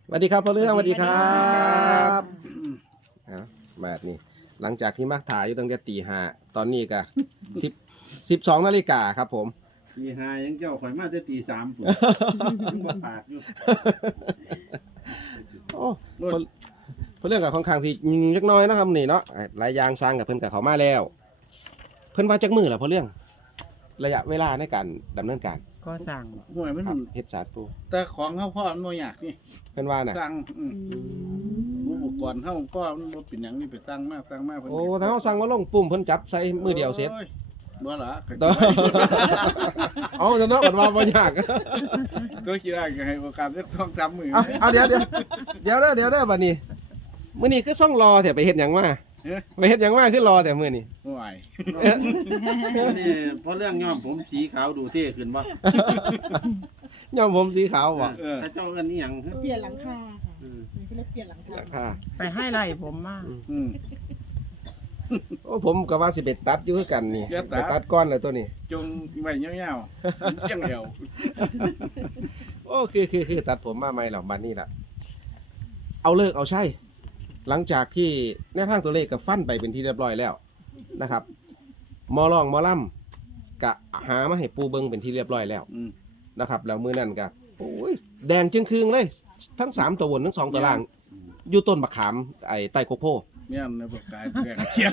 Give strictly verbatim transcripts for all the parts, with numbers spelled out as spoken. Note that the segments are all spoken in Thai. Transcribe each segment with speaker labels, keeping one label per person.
Speaker 1: สวัสดีครับพ่อเรื่องสวัสดีครับอ่ะแบบนี้หลังจากที่มักถ่ายอยู่ตั้งแต่ตีห้าตอนนี้ก็สิบสิบสองนาฬิกาครับผม
Speaker 2: ตีห้ายังเจ้าข่อยมาแต่ตีสามปุ่นยังบ่ปากอยู่
Speaker 1: โอ้พ่อพ่อเรื่องกับค่อนข้างที่ยิงเล็กน้อยนะครับนี่เนาะหลายอย่างสร้างกับเพิ่นกับเขามาแล้ว เพิ่นว่าจักมือแหละพ่อเรื่อง ระยะเวลาในการดำเนินการ
Speaker 3: ก็สั่ง
Speaker 2: ห่วยมัน
Speaker 1: ครับเฮ็ดสาดปู
Speaker 2: แต่ของเฮาพ่อมันบ่ยากนี่
Speaker 1: เพิ่นว่าน่ะ
Speaker 2: สั่งอืมอุปกรณ์เฮาพ่อมันบ่เป็นหยังนี่ไปสั่งมาสั่งมาเพิ่น
Speaker 1: โอ้ถ้าเขาสั่งมาลงปุ่มเพิ่นจับใส่มือเดียวเสร็จ
Speaker 2: โอ้ยบ่ล่ะก็
Speaker 1: ต่อ เอาจะเนาะกันว่าบ่ยาก
Speaker 2: ตัวคิดว่าก็ให้โอกาสสักสองสามมื้อ
Speaker 1: เอาเอาเดี๋ยวเดี๋ยวเดี๋ยวเด้อเดี๋ยวเด้อบัดนี้มื้อนี้คือซ่องรอแต่ไปเฮ็ดหยังมา
Speaker 2: เฮ้ย
Speaker 1: ไปเฮ็ดหยังมาคือรอแต่มื้อนี้
Speaker 2: บ่ไหว
Speaker 4: นี่เพราะเรื่องย้อมผมสีขาวดูเท่ขึ้นบ่
Speaker 1: ย้อมผมสีขาวบ่
Speaker 2: เออ
Speaker 4: ถ้าเจ้าเอิ้นอีหยัง
Speaker 5: เปลี่ยนหลังคาค่ะ
Speaker 4: อืม
Speaker 5: มันก็เลยเปลี่ยนหลังคา
Speaker 1: ราคา
Speaker 3: ไปให้ไล่ผมมา
Speaker 2: อืม
Speaker 1: โอ้ผมก็ว่าสิไปตัดอยู่คือกันนี่
Speaker 2: อย่าตัด
Speaker 1: ไปตัดก้อนเลยตัวนี้
Speaker 2: จงไว้ยาวๆเจียงเดียว
Speaker 1: โอ้คือคือคือตัดผมมาใหม่แล้วบัดนี้ล่ะเอาเลิกเอาใช่หลังจากที่แนวทางตัวเลขกับฟันไปเป็นที่เรียบร้อยแล้วนะครับหมอรองหมอล่ำกะหามาให้ปูเบิงเป็นที่เรียบร้อยแล้ว
Speaker 2: อืม
Speaker 1: นะครับแล้วมือนั่นก็โอ้ยแดงจึงคืงเลย ทั้งสามตัวบนทั้งสองตัวล่างอยู่ต้นมะขามไอ้ใต้โคโพ
Speaker 2: แม่นในประกายแดงเขียว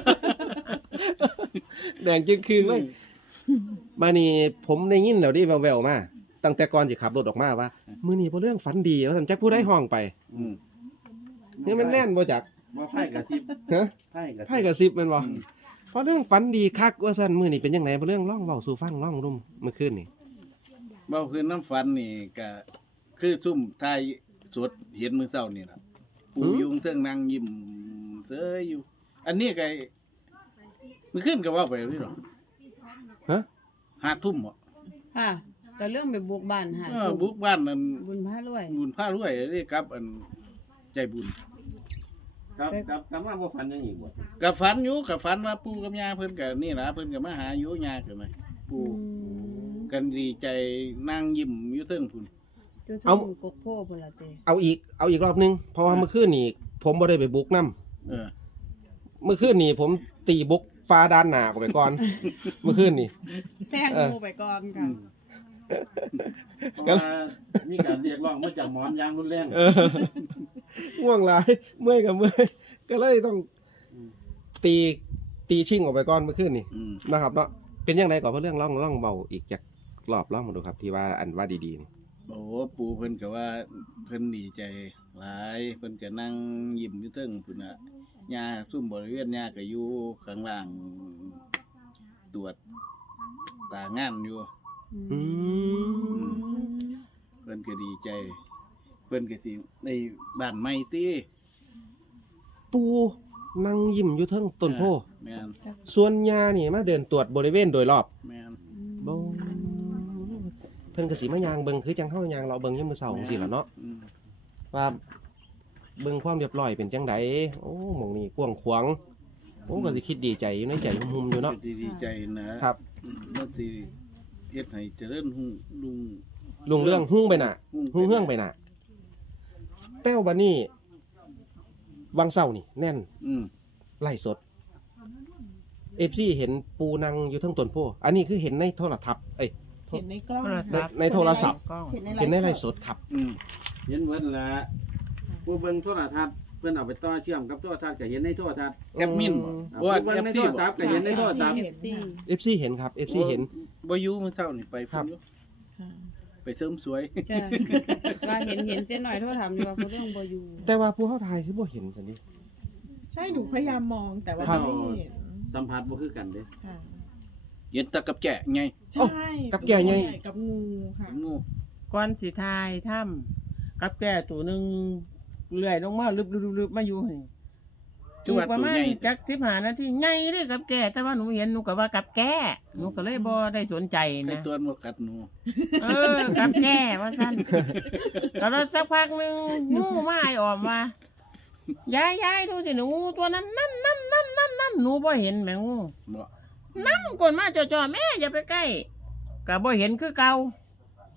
Speaker 1: แดงจึงคืงเลยมานี่ผมได้ยินแล้วดิแววๆมาตั้งแต่ก่อนสิขับรถออกมาว่ามือนี้พอเรื่องฝันดีว่าสันแจ็คผู้ได้ห้องไป
Speaker 2: อืม
Speaker 1: นี่มันแน่นบ่จัก
Speaker 4: บ่ไพ่กระซิบ
Speaker 1: ฮะ
Speaker 4: ไพ่กระซิบ
Speaker 1: ไพ่กระซิบแมันบ่
Speaker 2: อืม
Speaker 1: เพราะเรื่องฝันดีคักว่าสันมือนี่เป็นยังไงเพราะเรื่องล่องเบาสู่ฟังล่องรุ่มเมื่อคืนนี่
Speaker 2: เบาคืนน้ำฟันนี่ก็คือซุ่มทายสดเห็นมือเศร้านี่ล่ะปูยุงเทิงนางยิ้มเสยอยู่ อันนี้ก็มือขึ้นก็เว่าไปนี่หรอ
Speaker 1: ฮะ
Speaker 2: ห้าทุ่มบ่
Speaker 6: ค่ะแต่เรื่องไปบุกบ้านหา
Speaker 2: เออบุกบ้านนั่น
Speaker 6: บุญพระรวย
Speaker 2: บุญผ้ารวยนี่ครับ อันใจบุญ
Speaker 4: ครับครับกลับมาบ่ฝันยังอีกบ่
Speaker 2: กับฝันอยู่กับฝันว่าปู่กับย่าเพิ่นก็นี่ล่ะเพิ่นก็มาหาอยู่ย่าก็มาปู่
Speaker 6: อืม
Speaker 2: กันดีใจนั่งยิ้มอยู่เทิงพุ่น
Speaker 6: จุด
Speaker 1: เอา
Speaker 6: ทุ่งกกโพพุ่นละเต
Speaker 1: เอาอีกเอาอีกรอบนึงเพราะว่าเมื่อคืนนี่ผมบ่ได้ไปบุกน้
Speaker 2: เออ
Speaker 1: ำเมื่อคืนนี่ผมตีบุกฟ้าด้านหน้าออกไปก่อน เมื่อคืนนี่
Speaker 6: แซงงูไปก่อนค่ะ
Speaker 4: เพราะว่ามีการเรียกร้องมาจากหมอนยางรุนแรง
Speaker 1: เออง่วงหลายเมื่อยกับเมื่อยก็เลยต้องตีตีชิ่งออกไปก่อนเมื่อคืนนี่
Speaker 2: อืม
Speaker 1: นะครับเนาะเป็นยังไงก่อนเพราะเรื่องล่องล่องเบาอีกจากรอบล่องมาดูครับ ที่ว่าอันว่าดีๆนี่
Speaker 2: โอ้ปู่เพิ่นก็ว่าเพิ่นดีใจหลายเพิ่นก็นั่งยิ้มอยู่เทิงพุ่นน่ะย่าซุ่มบริเวณย่าก็อยู่ข้างล่างตรวจตางานอยู่
Speaker 1: อืม
Speaker 2: เพิ่นก็ดีใจ เพิ่นก็สิในบ้านใหม่ติ
Speaker 1: ปูนั่งยิ้มอยู่เทิงต้นโพ
Speaker 2: แม่น
Speaker 1: ส่วนยานี่มาเดินตรวจบริเวณโดยรอบ
Speaker 2: แม่น
Speaker 1: บ่เพิ่นก็สิมายางเบิ่งคือจังเฮายางเราเบิ่งยามมื้อเช้าจังซี่ล่ะเนาะ
Speaker 2: อืม
Speaker 1: ว่าเบิ่งความเรียบร้อยเป็นจังไดโอ้หม่องนี้กว้างขวางโอ้ก็สิคิดดีใจอยู่ในใจหุ่มๆอยู่เนาะ
Speaker 2: ก็สิดีใจนะครับ มันสิเฮ็ดให้เจริญรุ่งรุ่ง
Speaker 1: ลุงเรื่องหุ่งไปน่ะ
Speaker 2: รุ่ง
Speaker 1: หุ่งเฮืองไปน่ะแต้วบัดนี้วังเช้านี่แน่น
Speaker 2: อืม
Speaker 1: ไล่สด เอฟซีเห็นปูนังอยู่เทั้งต้นโพอันนี้คือเห็นในโทรทัศน์เอ้ย
Speaker 5: เห็นในกล้อง
Speaker 3: โทร
Speaker 1: ใน
Speaker 3: ศัพท์
Speaker 1: ในโทรศัพท์
Speaker 3: กล้อง
Speaker 5: เห็นใน
Speaker 1: เห็นในไล่
Speaker 5: ไล
Speaker 1: ส
Speaker 5: ฟ์
Speaker 1: ดครับ
Speaker 2: อืม
Speaker 4: เห็นเบิดละผู้เบิ่งโทรทัศน์เพิ่นเอาไปต่อเชื่อมกับโทรทัศน์ก็เห็นในโทรทัศน์
Speaker 2: แอดมินบ่
Speaker 1: อืม
Speaker 2: เพราะว่า
Speaker 4: ผู้เบิ่งใน
Speaker 2: เอฟซี
Speaker 4: โทรศัพท์ก็เห็นในโทรศัพท์
Speaker 6: เอฟซี
Speaker 1: เอฟซีเห็นครับเอฟซีเห็น
Speaker 2: บ่อยู่มื้อเช้านี่ไป
Speaker 1: ครั
Speaker 2: พุ่
Speaker 1: บ
Speaker 2: นอยู่ไปเสริมสวย
Speaker 6: จ้ะว่าเห็นเห็นเส้นหน่อยโทษถามอยู่ว่าเขาเรื่องบ่อยู่
Speaker 1: แต่ว่าผู้เข้าทายคือบ่เห็นสันนี้
Speaker 5: ใช่หนูพยายามมองแต่ว่า
Speaker 1: ครับ
Speaker 5: ไม่เห็น
Speaker 4: สัมผัสบ่คือกันเด้
Speaker 5: ค่ะ
Speaker 2: เย็นตะกับแจะไง
Speaker 5: ใช่
Speaker 1: กับแก่ไง
Speaker 5: กับงูค่ะ
Speaker 2: งู
Speaker 3: ก่อนสิทายถ้ำกับแก่ตัวหนึงเลื่อยลงมาลึบๆๆมาอยู่นี่
Speaker 2: จังหวัด
Speaker 3: ประ
Speaker 2: ตัว
Speaker 3: มาณ
Speaker 2: ใหญ่
Speaker 3: จักสิบห้านาทีใหญ่เลยกับแก่แต่ว่าหนูเห็นหนูก็ว่ากับแก่หนูก็เลยบ่ได้สนใจ
Speaker 2: ไอ้
Speaker 3: นะ
Speaker 2: ตัวบ่กัดหนู
Speaker 3: เออกับแก่ว่าซั่นแล้วสักพักหนึงงูมาไอ้ออมว่ายายยายดูสิหนูตัวนั้นนั่นนั่นนั่นนั่นนั่นหนูบ่เห็นแม่งู
Speaker 2: บ่
Speaker 3: นั่งก่อนมาจ่อๆแม่อย่าไปใกล้ก็บ่เห็นคือเก่า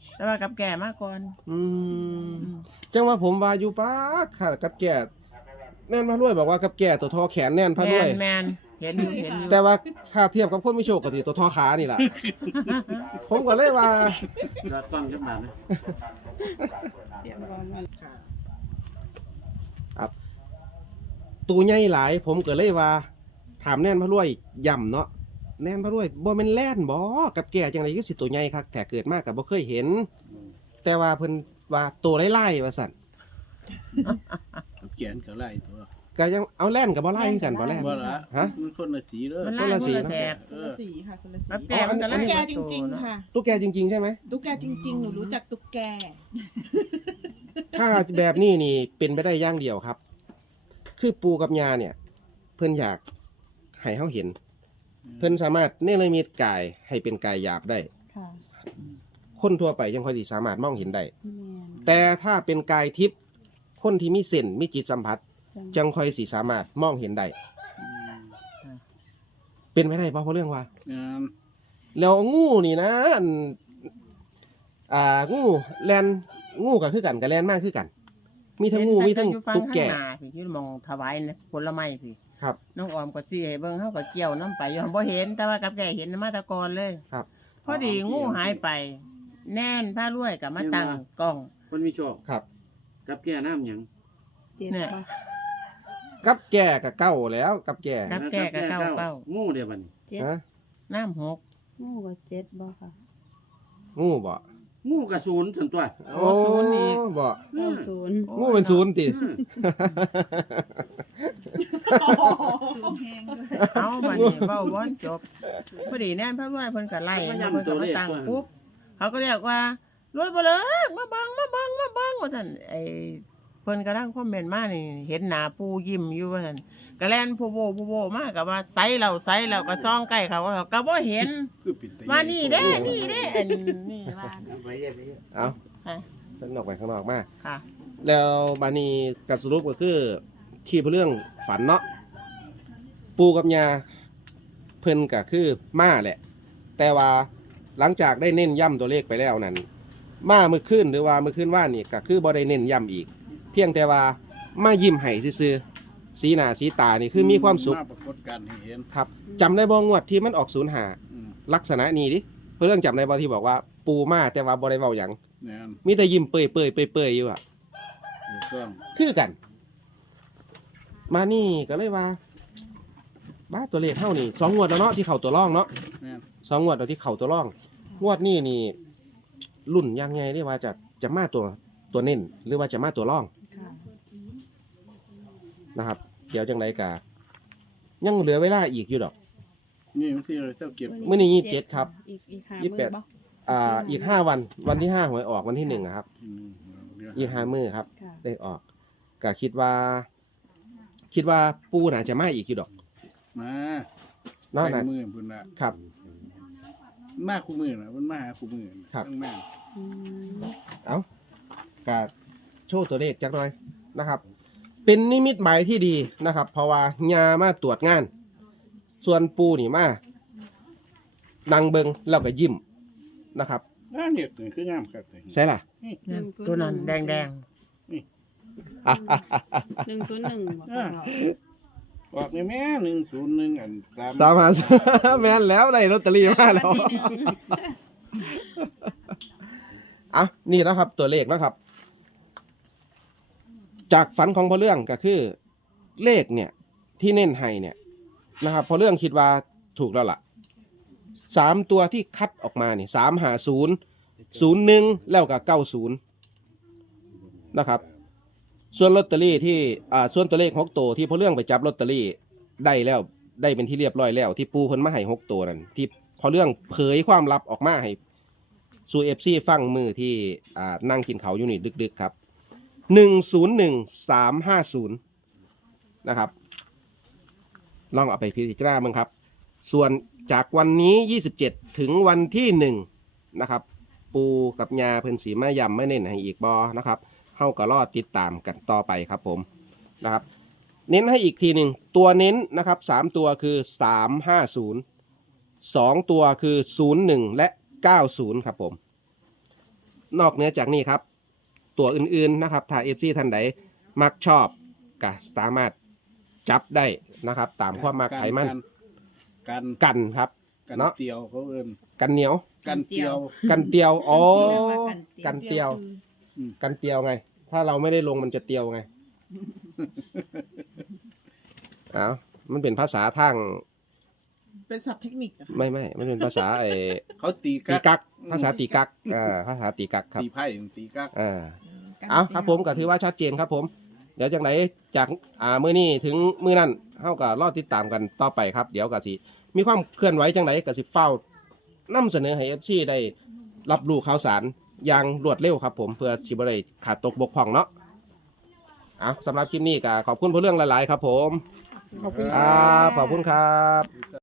Speaker 3: แต่ว่ากับแก่มาก่อน
Speaker 1: อืมจังว่าผมว่าอยู่ป้าค่ะกับแก่แน่นพระรวยบอกว่ากับแก่ตัวทอแขนแน่นพระรวย
Speaker 3: แมนๆเห็นอยู่เห็นอยู่
Speaker 1: แต่ว่าค่าเทียบกับคนไม่โชคก็สิตัวทอขานี่ล่ะ ผมก็เลยว่า
Speaker 4: ยอดต้นขึ้นมานะ
Speaker 6: เตรียมพร้อมกัน
Speaker 5: ค่ะ
Speaker 1: ครับตัวใหญ่หลาย ผมก็เลยว่า ถามแน่นพระรวยย่ำเนาะแน่นพระรวยบ่แม่นแล่นบ่กับแก่จังไดก็สิตัวใหญ่คักแต่เกิดมาก็บ่เคยเห็น แต่ว่าเพิ่นว่าตัวไล่ๆว่าซั่น
Speaker 2: กับแกนก็ไล่ตัว
Speaker 1: ก็ยังเอาแล่นกับบ่ไล่คือกันบ่แล่น
Speaker 2: บ่ละ
Speaker 1: ฮะ
Speaker 2: มันคนละสีเด้อ
Speaker 3: มัน
Speaker 1: คน
Speaker 3: ไล่
Speaker 1: ละ
Speaker 3: ค
Speaker 1: สี
Speaker 3: นละ
Speaker 1: เนอะ
Speaker 3: แถบ
Speaker 5: คนละสีค่ะคนละสี
Speaker 3: กับแก่มันก็ไล่
Speaker 5: ตุ๊กแก
Speaker 3: คนละ
Speaker 5: จ
Speaker 3: ตัว
Speaker 5: ริง
Speaker 3: เนอะ
Speaker 5: ๆค่ะ
Speaker 1: ตุ๊กแกจริงๆใช่ไหม
Speaker 5: ตุ๊กแกจริงๆ หนูรู้จักตุ๊กแก
Speaker 1: ถ้าแบบนี้นี่เป็นไปได้อย่างเดียวครับ คือปูกับยาเนี่ย เพิ่นอยากให้เฮาเห็น เพิ่นสามารถเนรมิตกายให้เป็นกายหยาบได้
Speaker 6: ค่ะ
Speaker 1: คนทั่วไปยังค่อยสิสามารถมองเห็นได้
Speaker 6: แม่น
Speaker 1: แต่ถ้าเป็นกายทิพย์คนที่มีเส้นมีจิตสัมผัส
Speaker 6: จัง
Speaker 1: จังค่อยสิสามารถมองเห็นได้
Speaker 2: อืม
Speaker 1: เป็นไปได้เพราะเรื่องว่า
Speaker 2: งาม
Speaker 1: แล้วงูนี่นะอันอ่างูแลนงูก็คือกันกับแลนมากคือกัน มีทั้งงูมีทั้ง
Speaker 3: อยู่ฟั
Speaker 1: ตุ๊กแก
Speaker 3: ข้างหน้าพี่ที่มองถวายนะผลไม้พี่
Speaker 1: ครับ
Speaker 3: น้องออมก็สิให้เบิ่งเฮาก็เกี่ยวน้ำไปยอมบ่เห็นแต่ว่ากับแก่เห็นมาแตะกอนเลย
Speaker 1: ครับ
Speaker 3: พอดีงูหายไป แน่นผ้ารวยกับมาตั้งกล้อง
Speaker 4: คนมีโชค
Speaker 1: ครับ
Speaker 4: กับแก่น้ำหยัง
Speaker 6: เจ็ด
Speaker 3: เนี่ย
Speaker 6: บ่
Speaker 1: กับแก่กับเก้าแล้วกับแก่
Speaker 3: ครับ แก่กับเก้าเก้า
Speaker 4: งูเดียวบัดนี้
Speaker 6: เจ็ด
Speaker 1: ฮะ
Speaker 3: น้ำหก
Speaker 6: งูก็เจ็ดบ่ค่ะ
Speaker 1: งูบ่
Speaker 4: งูกระสุนสันตัว
Speaker 3: โอ้ศูนย์อีก
Speaker 1: บ่
Speaker 6: เก้าศูนย์
Speaker 1: งูเป็นศูนย์ติ
Speaker 4: อืม
Speaker 3: เอาบัดนี้เว้าบ่จบพอดีแน่นผ้ารวยเพิ่นก็ไล่เพิ่นก็มาตั้งปุ๊บเขาก็เรียกว่ารวยบ่เลิกมาบังมาบังมาบังว่าซั่นไอ้เพิ่นกำลังคอมเมนต์มานี่เห็นหน้าปูยิ้มอยู่ว่าซั่นก็แล่นโพโบโพโบมาก็ว่าไสเราไสเราก็ซ่องใกล้เขาว่าเขาก็บ่เห็น
Speaker 2: คือปิดต
Speaker 3: ว่านี่เด้นี่เด้อันนี่ว่า
Speaker 1: เอา
Speaker 3: ค่ะ
Speaker 1: เพิ่นออกไปข้างนอกมา
Speaker 3: ค่ะ
Speaker 1: แล้วบานี้กัสรุปก็คือที่เรื่องฝันเนาะปูกับยาเพิ่นก็คือมาแหละ แต่ว่าหลังจากได้เน้นย้ำตัวเลขไปแล้วนั้นมาเมื่อคืนหรือว่าเมื่อคืนว่านี่ก็คือบ่ได้เน้นย้ำอีก เพียงแต่ว่ามายิ้มให้ซื่อๆสีหน้าสีตานี่คือมีความสุข
Speaker 2: มาปรากฏการณ์ให้เห็น
Speaker 1: ครับจำได้บ่งวดที่มันออกศูนย์หา
Speaker 2: อืม
Speaker 1: ลักษณะนี้ดิเพื่อเรื่องจำได้บ่ที่บอกว่า ปูมาแต่ว่าบ่ได้เว้าหยัง
Speaker 2: แม่น
Speaker 1: มีแต่ยิ้มเปื่อยเปื่อยเปื่อยเปื่อยอยู่อะ
Speaker 2: ถูกต้อง
Speaker 1: คือกัน มานี่ก็เลยว่าบ้าตัวเลขเท่านี่สองงวดแล้วเนาะที่เข่าตัวร่องเนาะ
Speaker 2: แม่น
Speaker 1: สองงวดแล้วที่เข่าตัวร่องงวดนี้นี่รุ่นยังไงเรียกว่าจะจะมาตัวตัวเน้นหรือว่าจะมาตัวร่อง
Speaker 6: ค่ะ
Speaker 1: นะครับ เดี๋ยวจังไรกะยังเหลือเวลาอีกอยู่ดอก
Speaker 2: นี่มันที่เราเจ้าเก็บ
Speaker 1: มื้อนี้ยี่สิบเจ็ดครับ
Speaker 6: อีกอีกห้า
Speaker 1: ยี่สิบแปด
Speaker 6: มื้อบ่
Speaker 1: อ่าอีกห้าวันวันที่ห้าหวยออกวันที่หนึ่งอะครับ
Speaker 2: อืมเดี๋ยว
Speaker 1: อีกห้ามือครับ
Speaker 6: ค่ะ
Speaker 1: ได้ออกก็คิดว่า คิดว่าปูน่าจะมาอีกอยู่ดอก
Speaker 2: มา
Speaker 1: น่า
Speaker 2: ใส่
Speaker 1: น่ะ
Speaker 2: มือพุ่นละ
Speaker 1: ครับ
Speaker 2: มาคู่มือนะมันมาหาคู่มือนะครับ ทั้งแม่น
Speaker 6: อืม
Speaker 1: เอากาโชว์ตัวเลขจักหน่อยนะครับ เป็นนิมิตหมายที่ดีนะครับ เพราะว่ายามาตรวจงาน ส่วนปูนี่มานั่งเบิงแล้วก็ยิ้มนะครับ
Speaker 2: อ่าเนี่ยคืองามครับเลย
Speaker 1: ใช่ล่ะ
Speaker 3: นั่นตัวนั้นแดงแดง
Speaker 1: อ่ะอ่ะอ่ะอ่ะ
Speaker 6: หนึ่งศูนย์หนึ่งบ่ค่ะ
Speaker 2: ออกในแม่หนึ่งศูนย์หนึ่งอันสาม
Speaker 1: สามหา แม่นแล้วได้ลอตเตอรี่มาแล้วอ่ะนี่นะครับ ตัวเลขนะครับ จากฝันของพ่อเรื่องก็คือ เลขเนี่ย ที่เน้นให้เนี่ยนะครับพ่อเรื่องคิดว่าถูกแล้วล่ะสามตัวที่คัดออกมาเนี่ยสามหาศูนย์ศูนย์หนึ่งแล้วก็เก้าศูนย์นะครับ ส่วนลอตเตอรี่ที่อ่าส่วนตัวเลขหกตัวที่พ่อเรื่องไปจับลอตเตอรี่ได้แล้วได้เป็นที่เรียบร้อยแล้ว ที่ปูเพิ่นมาให้หกตัวนั่นที่พ่อเรื่องเผยความลับออกมาให้สู่เอฟซีฟังมือที่อ่านั่งกินเขาวอยู่นี่ดึกๆครับหนึ่งศูนย์หนึ่งสามห้าศูนย์นะครับลองเอาไปพิจารณาบ้างครับ ส่วนจากวันนี้ยี่สิบเจ็ดถึงวันที่หนึ่งนะครับ ปูกับยาเพิ่นสีมายำไม่เน้นให้อีกบอนะครับเฮาก็รอติดตามกันต่อไปครับผมนะครับ เน้นให้อีกทีหนึ่งตัวเน้นนะครับสามตัวคือสามห้าศูนย์สองตัวคือศูนย์หนึ่งและเก้าศูนย์ครับผมนอกเหนือจากนี้ครับ ตัวอื่นๆนะครับถ้า เอฟ ซี ท่านใดมักชอบก็สามารถจับได้นะครับ ตามความมักไขมัน
Speaker 2: กัน
Speaker 1: กันครับ
Speaker 2: กัน
Speaker 1: เนาะ
Speaker 2: เตียวเขาเอิ้น
Speaker 1: กันเหนียว
Speaker 2: กันเตียว
Speaker 1: กันเตียวอ๋อ
Speaker 6: กั
Speaker 1: กัน
Speaker 6: นเตียว
Speaker 1: เตียว กันเตียวไง ถ้าเราไม่ได้ลงมันจะเตียวไง อ้าวมันเป็นภาษาทาง
Speaker 5: เป็นศัพท์เทคนิคอะค่ะ
Speaker 1: ไม่ไม่มันเป็นภาษาไอ้
Speaker 2: เขาตี
Speaker 1: ตี
Speaker 2: กั
Speaker 1: กัก ภาษาตีกักอ่าภาษาตีกักครับ
Speaker 2: ตีไพ่ตีกัก
Speaker 1: อ่า
Speaker 5: การ
Speaker 1: เอาครับผมก็ถือว่าชัดเจนครับผม เดี๋ยวจากไหนจากอ่ามื้อนี้ถึงมื้อนั้นเฮาก็รอติดตามกันต่อไปครับ เดี๋ยวก็สิมีความเคลื่อนไหวจังไหนก็สิเฝ้านำเสนอให้ เอฟ ซี ได้รับรู้ข่าวสารอย่างรวดเร็วครับผมเพื่อสิบ่ได้ขาดตกบกพร่องเนาะเอาสำหรับคลิปนี้ก็ขอบคุณผู้เรื่องหลายๆครับผม
Speaker 5: ขอบคุณ
Speaker 1: ค
Speaker 5: ค่ะ
Speaker 1: รับขอบคุณครับ